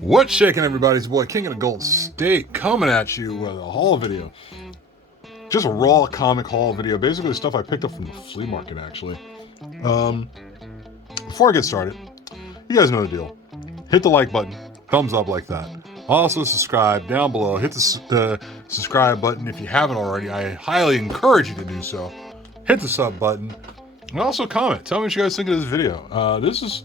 What's shaking, everybody? It's your boy King of the Golden State coming at you with a haul video. Just a raw comic haul video. Basically stuff I picked up from the flea market, actually. Before I get started, you guys know the deal. Hit the like button, thumbs up like that. Also subscribe down below. Hit the subscribe button if you haven't already. I highly encourage you to do so. Hit the sub button. And also comment. Tell me what you guys think of this video. This is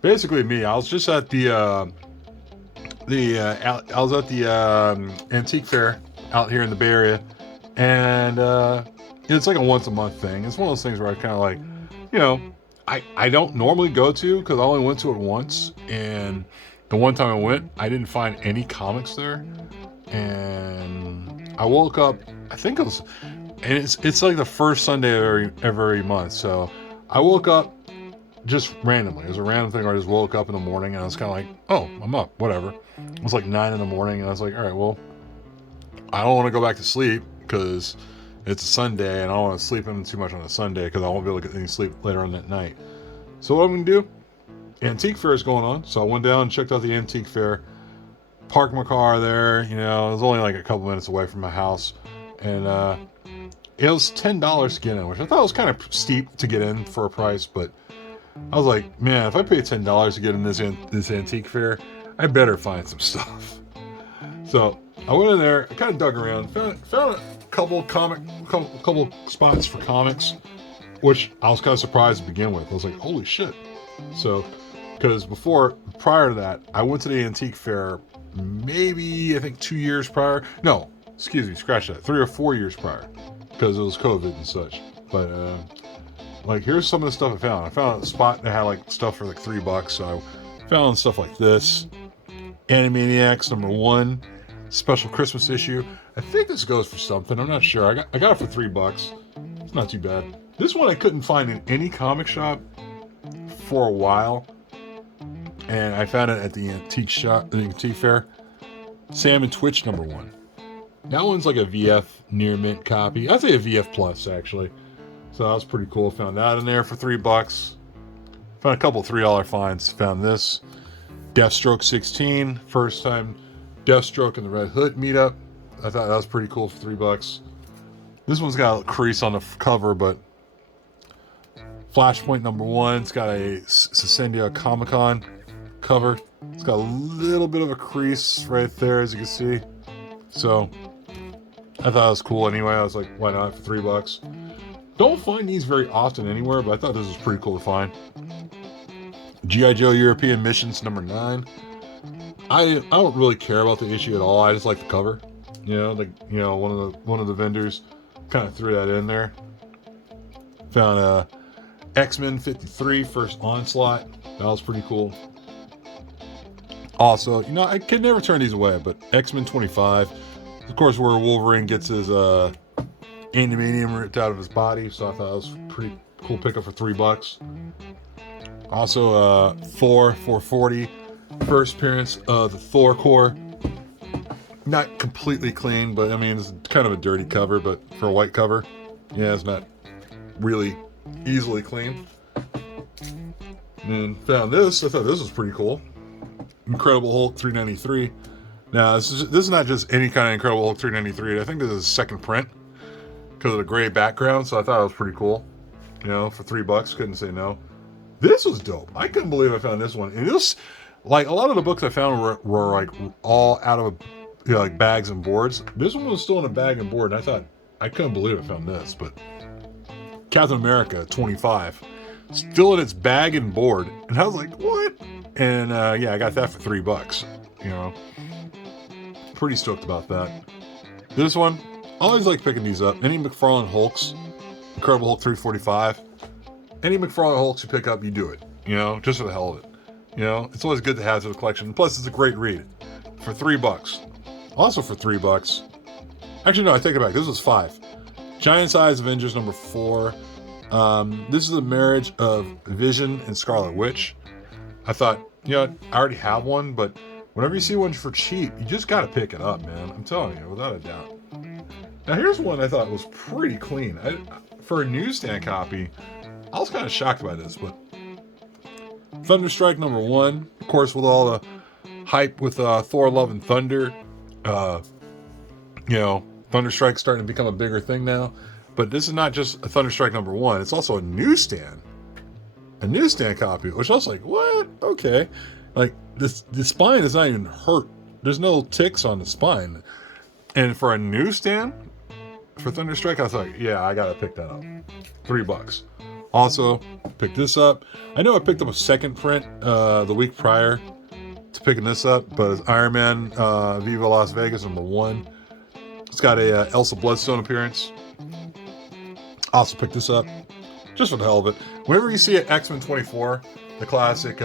basically me. I was just at I was at the antique fair out here in the Bay Area, and it's like a once a month thing. It's one of those things where I kind of like, I don't normally go to because I only went to it once, and the one time I went, I didn't find any comics there, and I woke up, I think it was, and it's like the first Sunday of every month, so I woke up just randomly. It was a random thing where I just woke up in the morning and I was kind of like, oh, I'm up, whatever. It was like 9 in the morning and I was like, all right, well, I don't want to go back to sleep because it's a Sunday and I don't want to sleep in too much on a Sunday because I won't be able to get any sleep later on that night. So what I'm going to do, antique fair is going on. So I went down and checked out the antique fair, parked my car there. It was only like a couple minutes away from my house. And it was $10 to get in, which I thought was kind of steep to get in for a price, but I was like, man, if I pay $10 to get in this antique fair, I better find some stuff. So I went in there, I kind of dug around, found a couple spots for comics, which I was kind of surprised to begin with. I was like, holy shit. So, because prior to that, I went to the antique fair maybe, I think 2 years prior. No, excuse me, scratch that. 3 or 4 years prior, because it was COVID and such. But, like, here's some of the stuff I found. I found a spot that had like stuff for like $3, so I found stuff like this. Animaniacs #1 special Christmas issue. I think this goes for something. I'm not sure. I got it for $3. It's not too bad. This one I couldn't find in any comic shop for a while, and I found it at the antique fair. Sam and Twitch #1. That one's like a VF near mint copy. I'd say a VF plus actually. So that was pretty cool. Found that in there for $3. Found a couple $3 finds. Found this. Deathstroke 16. First time Deathstroke and the Red Hood meetup. I thought that was pretty cool for $3. This one's got a crease on the cover, but Flashpoint #1. It's got a Scendia Comic Con cover. It's got a little bit of a crease right there, as you can see. So I thought it was cool anyway. I was like, why not for $3? Don't find these very often anywhere, but I thought this was pretty cool to find. G.I. Joe European Missions #9. I don't really care about the issue at all. I just like the cover. One of the vendors kind of threw that in there. Found a X-Men 53 First Onslaught. That was pretty cool. Also, I can never turn these away, but X-Men 25, of course, where Wolverine gets his Animanium ripped out of his body, so I thought that was a pretty cool pickup for $3. Also, Thor 440, first appearance of the Thor core. Not completely clean, but I mean, it's kind of a dirty cover, but for a white cover, yeah, it's not really easily clean. And found this. I thought this was pretty cool. Incredible Hulk 393. Now, this is not just any kind of Incredible Hulk 393. I think this is a second print because of the gray background, so I thought it was pretty cool. For $3, couldn't say no. This was dope. I couldn't believe I found this one. And it was like a lot of the books I found were like all out of like bags and boards. This one was still in a bag and board, and I couldn't believe I found this. But Captain America 25, still in its bag and board, and I was like, what? And I got that for $3. Pretty stoked about that. This one, I always like picking these up. Any McFarlane Hulks, Incredible Hulk 345. Any McFarlane Hulks you pick up, you do it. Just for the hell of it. It's always good to have to the collection. Plus, it's a great read for $3. Also for $3. Actually, no, I take it back. This was $5. Giant Size Avengers #4. This is the marriage of Vision and Scarlet Witch. I thought, I already have one, but whenever you see one for cheap, you just got to pick it up, man. I'm telling you, without a doubt. Now, here's one I thought was pretty clean. For a newsstand copy, I was kind of shocked by this, but Thunderstrike #1, of course, with all the hype with Thor: Love and Thunder. Thunderstrike's starting to become a bigger thing now. But this is not just a Thunderstrike #1. It's also a newsstand copy, which I was like, what? Okay. Like, the spine is not even hurt. There's no ticks on the spine. And for a newsstand, for Thunderstrike, I was like, yeah, I gotta pick that up. $3. Also, picked this up. I know I picked up a second print the week prior to picking this up, but it's Iron Man Viva Las Vegas #1. It's got a Elsa Bloodstone appearance. Also picked this up just for the hell of it. Whenever you see an X-Men 24, the classic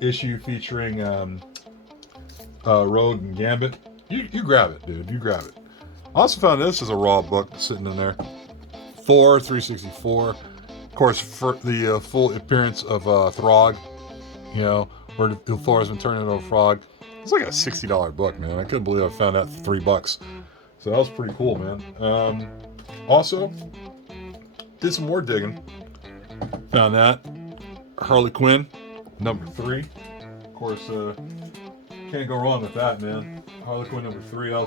issue featuring Rogue and Gambit, you grab it, dude. You grab it. I also found this as a raw book sitting in there. Thor 364. Of course, for the full appearance of Throg, where Thor has been turned into a frog. It's like a $60 book, man. I couldn't believe I found that for $3. So that was pretty cool, man. Also, did some more digging. Found that. Harley Quinn, #3. Of course, can't go wrong with that, man. Harley Quinn #3. That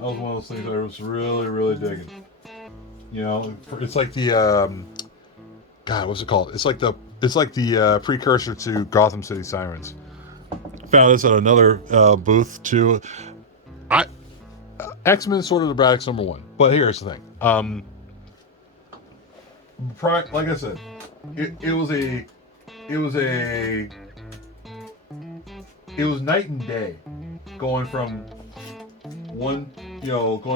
was one of those things that I was really, really digging. It's like the God, what's it called? It's like the precursor to Gotham City Sirens. Found this at another booth too. X-Men Sword of the Braddock's #1. But here's the thing. Like I said, it was night and day going from going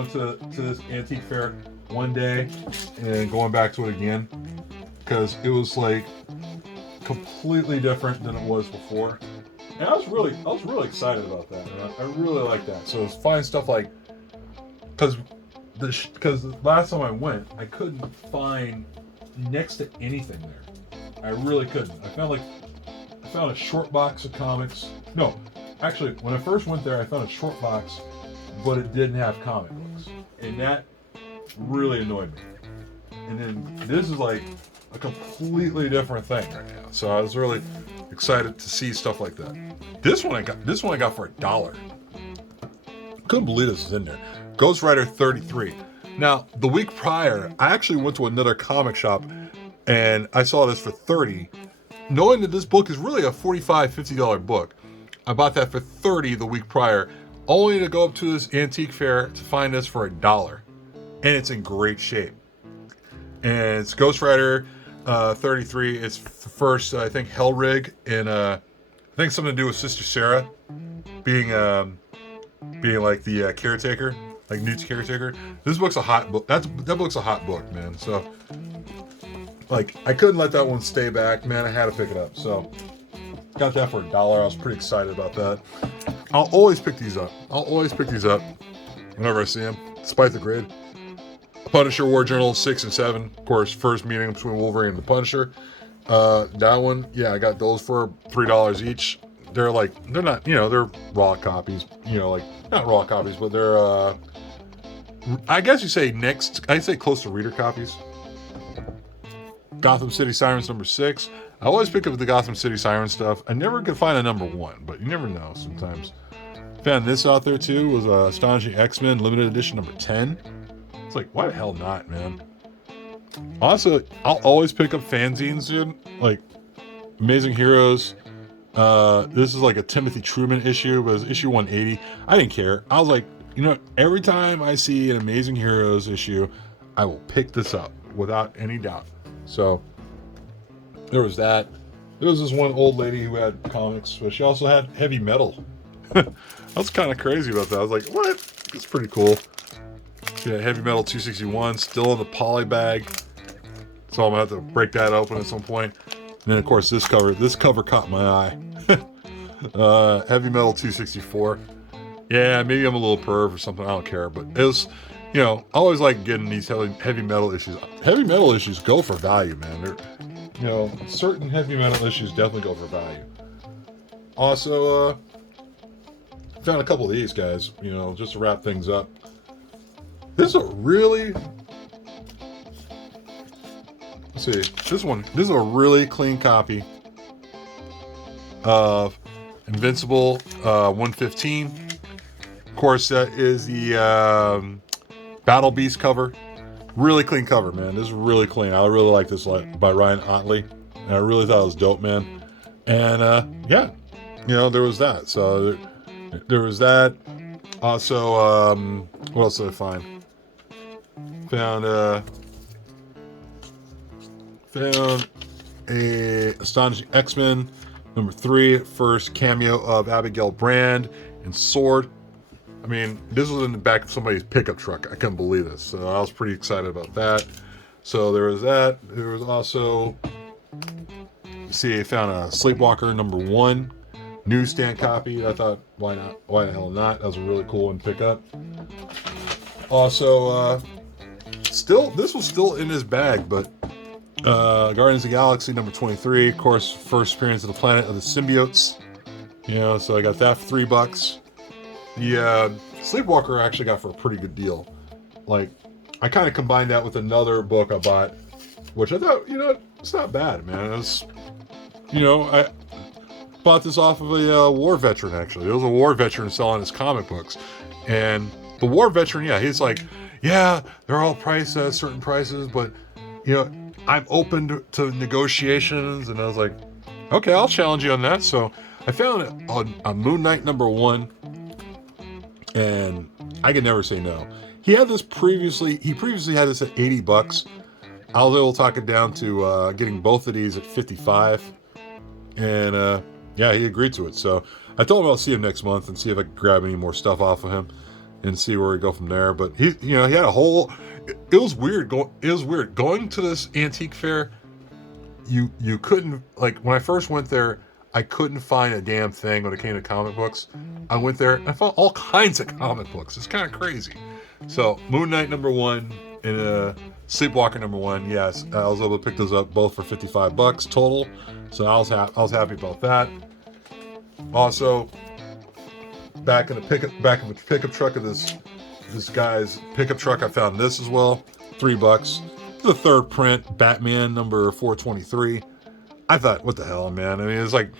to this antique fair one day and going back to it again, because it was like completely different than it was before. And I was really excited about that, man. I really like that. So it's finding stuff like, because the last time I went, I couldn't find next to anything there. I really couldn't. I found a short box of comics. No, actually, when I first went there, I found a short box, but it didn't have comic books, and that really annoyed me. And then this is like a completely different thing right now. So I was really excited to see stuff like that. This one I got for $1. Couldn't believe this is in there. Ghost Rider 33. Now, the week prior, I actually went to another comic shop and I saw this for $30, knowing that this book is really a $45, $50 book. I bought that for $30 the week prior, only to go up to this antique fair to find this for $1. And it's in great shape. And it's Ghost Rider 33. It's the first, I think, Hell Rig, and I think something to do with Sister Sarah being like the caretaker, like Newt's caretaker. This book's a hot book. That book's a hot book, man. So, like, I couldn't let that one stay back, man. I had to pick it up. So, got that for $1. I was pretty excited about that. I'll always pick these up. Whenever I see them, despite the grade. Punisher War Journal 6 and 7. Of course, first meeting between Wolverine and the Punisher. That one, yeah, I got those for $3 each. They're not, they're raw copies. Not raw copies, but they're, I guess you say I'd say close to reader copies. Gotham City Sirens #6. I always pick up the Gotham City Sirens stuff. I never could find a #1, but you never know sometimes. Found this out there too, was Astonishing X-Men limited edition #10. It's like, why the hell not, man? Also, I'll always pick up fanzines, dude. Like, Amazing Heroes. This is like a Timothy Truman issue, but it's issue 180. I didn't care. I was like, every time I see an Amazing Heroes issue, I will pick this up without any doubt. So, there was that. There was this one old lady who had comics, but she also had heavy metal. I was kind of crazy about that. I was like, what? It's pretty cool. Yeah, Heavy Metal 261, still in the poly bag. So I'm gonna have to break that open at some point. And then of course this cover caught my eye. Heavy Metal 264. Yeah, maybe I'm a little perv or something, I don't care. But it was, I always like getting these heavy metal issues. Heavy metal issues go for value, man. They're, certain heavy metal issues definitely go for value. Also, found a couple of these guys, just to wrap things up. This is a really, this is a really clean copy of Invincible 115. Of course, that is the Battle Beast cover. Really clean cover, man. This is really clean. I really like this by Ryan Otley. And I really thought it was dope, man. And yeah, there was that. So there was that. Also, what else did I find? Found a Astonishing X-Men #3, first cameo of Abigail Brand and Sword. I mean, this was in the back of somebody's pickup truck. I couldn't believe this. So I was pretty excited about that. So there was that. There was also, see, I found a Sleepwalker #1 newsstand copy. I thought, why not? Why the hell not? That was a really cool one to pick up. Also, this was still in his bag, but Guardians of the Galaxy #23, of course, first appearance of the Planet of the Symbiotes. So I got that for $3. The Sleepwalker I actually got for a pretty good deal. Like, I kind of combined that with another book I bought, which I thought, it's not bad, man. It was, I bought this off of a war veteran, actually. It was a war veteran selling his comic books. And the war veteran, he's like, they're all priced at certain prices, but, I'm open to negotiations. And I was like, okay, I'll challenge you on that. So I found it on Moon Knight #1. And I could never say no. He previously had this at $80. I was able to talk it down to getting both of these at $55. And he agreed to it. So I told him I'll see him next month and see if I can grab any more stuff off of him and see where we go from there. But he had a whole. It was weird. Going to this antique fair. You couldn't, like, when I first went there, I couldn't find a damn thing when it came to comic books. I went there and I found all kinds of comic books. It's kind of crazy. So Moon Knight #1 and Sleepwalker #1. Yes, I was able to pick those up both for $55 total. So I was happy about that. Also, back in the pickup truck of this guy's pickup truck, I found this as well, $3. The third print, Batman #423. I thought, what the hell, man? I mean, it's like,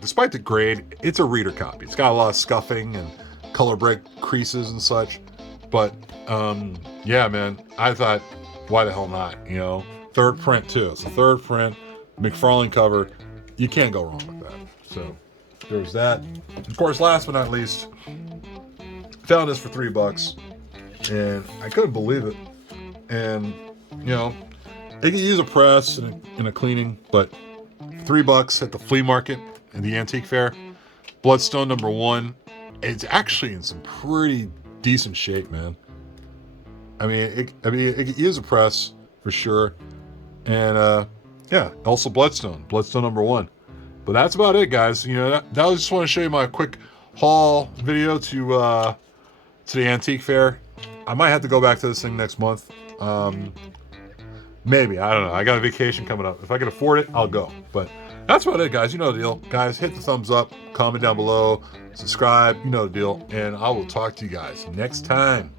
despite the grade, it's a reader copy. It's got a lot of scuffing and color break creases and such. But, man, I thought, why the hell not? Third print, too. It's a third print, McFarlane cover. You can't go wrong with that. So, there's that. Of course, last but not least, found this for $3. And I couldn't believe it. And, they could use a press and a cleaning, but $3 at the flea market and the antique fair. Bloodstone #1. It's actually in some pretty decent shape, man. It could use a press for sure. And also Bloodstone #1. But that's about it, guys. That I just want to show you my quick haul video to the antique fair. I might have to go back to this thing next month. Maybe, I don't know. I got a vacation coming up. If I can afford it, I'll go. But that's about it, guys. You know the deal. Guys, hit the thumbs up, comment down below, subscribe. You know the deal. And I will talk to you guys next time.